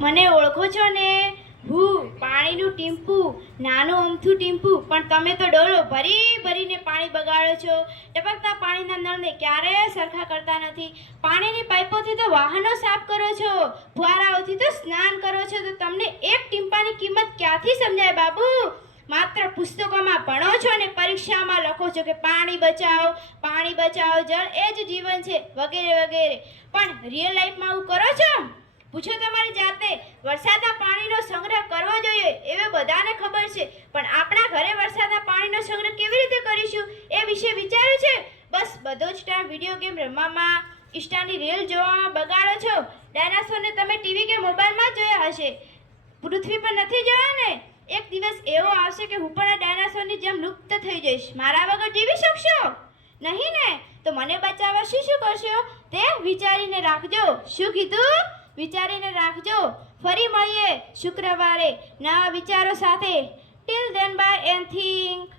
મને ઓળખો છો ને? હું, પાણીનું ટીમ્પુ, નાનું અમથું ટીમ્પુ, પણ તમે તો ડોલો ભરી ભરીને પાણી બગાડો છો. ટપકતા પાણીના નળને ક્યારેય સરખા કરતા નથી? પાણીની પાઇપોથી તો વાહનો સાફ કરો છો. ફુવારાઓથી તો સ્નાન કરો છો. તો તમને એક ટીમ્પાની કિંમત ક્યાંથી સમજાય બાબુ? માત્ર પુસ્તકોમાં ભણો છો અને પરીક્ષામાં લખો છો કે પાણી બચાવો પાણી બચાવો, જળ એ જ જીવન છે, વગેરે વગેરે. પણ રિયલ લાઈફમાં આવું કરો છો? પૂછો તમારી જાતે, વરસાદના પાણીનો સંગ્રહ કરવો જોઈએ, એવે બધાને ખબર છે. પણ આપણા ઘરે વરસાદના પાણીનો સંગ્રહ કેવી રીતે કરીશું એ વિશે વિચાર્યું છે? બસ, બધો જ ટાઈમ વીડિયો ગેમ રમવામાં ઇન્સ્ટાની રીલ જોવામાં બગાડો છો. ડાયનાસોરને તમે ટીવી કે મોબાઈલમાં જોયા હશે. પૃથ્વી પર નથી જોયા ને? એક દિવસ એવો આવશે કે હું પણ આ ડાયનાસોરની જેમ લુપ્ત થઈ જઈશ. મારા વગર જીવી શકશો? નહીં ને? તો મને બચાવવા શું શું કરશો? તે વિચારીને રાખજો. શું કીધું? વિચારીને રાખજો. ફરી મળીએ શુક્રવારે નવા વિચારો સાથે. Till then bye and think